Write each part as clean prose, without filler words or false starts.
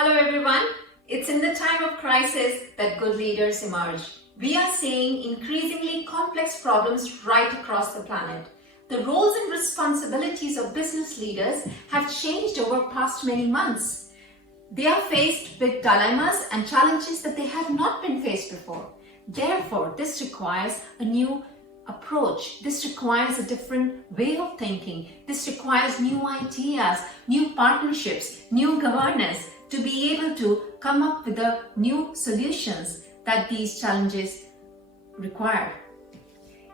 Hello everyone. It's in the time of crisis that good leaders emerge. We are seeing increasingly complex problems right across the planet. The roles and responsibilities of business leaders have changed over past many months. They are faced with dilemmas and challenges that they have not been faced before. Therefore, this requires a new approach. This requires a different way of thinking. This requires new ideas, new partnerships, new governance to be able to come up with the new solutions that these challenges require.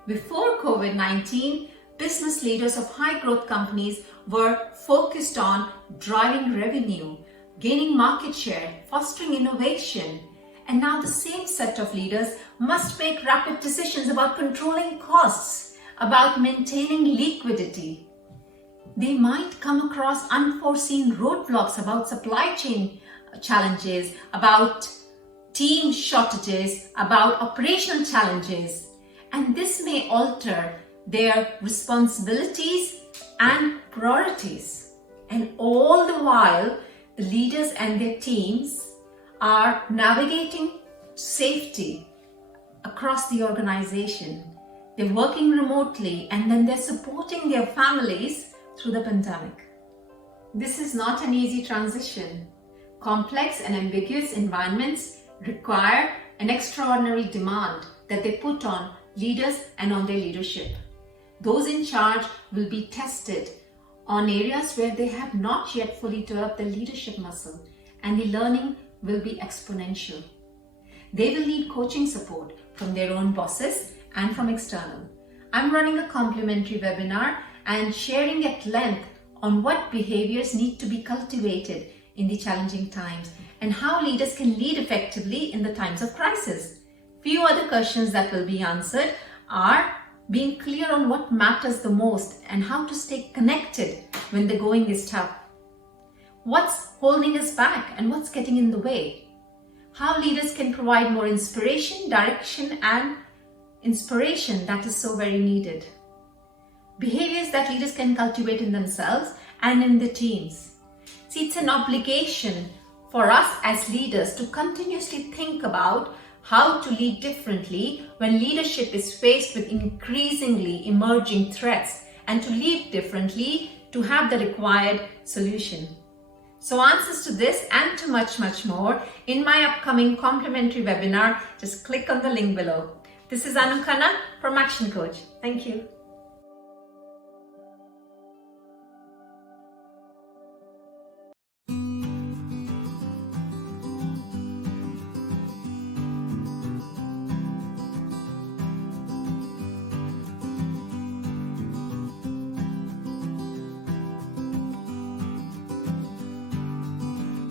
Before COVID-19, business leaders of high growth companies were focused on driving revenue, gaining market share, fostering innovation. And now the same set of leaders must make rapid decisions about controlling costs, about maintaining liquidity. They might come across unforeseen roadblocks about supply chain challenges, about team shortages, about operational challenges. And this may alter their responsibilities and priorities. And all the while, the leaders and their teams are navigating safety across the organization. They're working remotely and then they're supporting their families through the pandemic. This is not an easy transition. Complex and ambiguous environments require an extraordinary demand that they put on leaders and on their leadership. Those in charge will be tested on areas where they have not yet fully developed their leadership muscle, and the learning will be exponential. They will need coaching support from their own bosses and from external. I'm running a complimentary webinar and sharing at length on what behaviors need to be cultivated in the challenging times and how leaders can lead effectively in the times of crisis. Few other questions that will be answered are being clear on what matters the most and how to stay connected when the going is tough. What's holding us back and what's getting in the way? How leaders can provide more inspiration, direction, and inspiration that is so very needed. Behaviors that leaders can cultivate in themselves and in their teams. See, it's an obligation for us as leaders to continuously think about how to lead differently when leadership is faced with increasingly emerging threats, and to lead differently to have the required solution. So answers to this and to much more in my upcoming complimentary webinar. Just click on the link below. This is Khanna from ActionCOACH. Thank you.